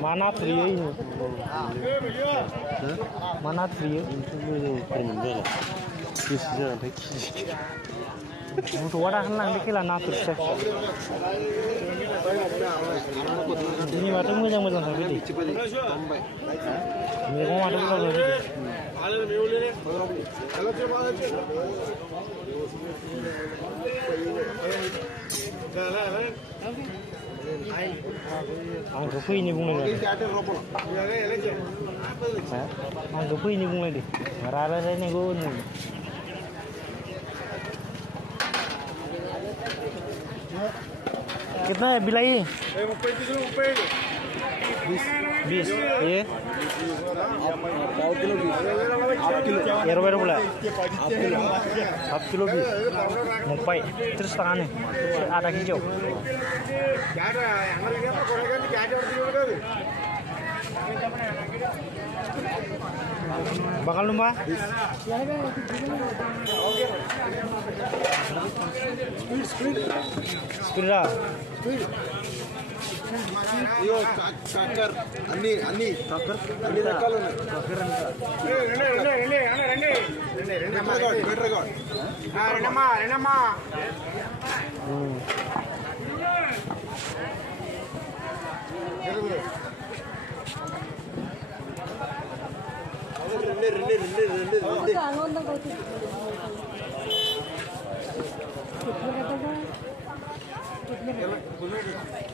Mana free ini? Mana free? Untuk wadah henlang dikilah natur seh. Ini mata mujang tapi di. Ini kau mata pula tapi. Ang gapu ini bunga lagi. Ang gapu ini bunga lagi. Marah saya ni gun. कितना है बिलाई? 20 ये ₹20 बोला half kilo 20 Mumbai 30 टका nih आधा hijau bakal lumba speed dah Yo, cakar, ani, cakar, ani rekalu nih. Ini, record. Nama. Rene.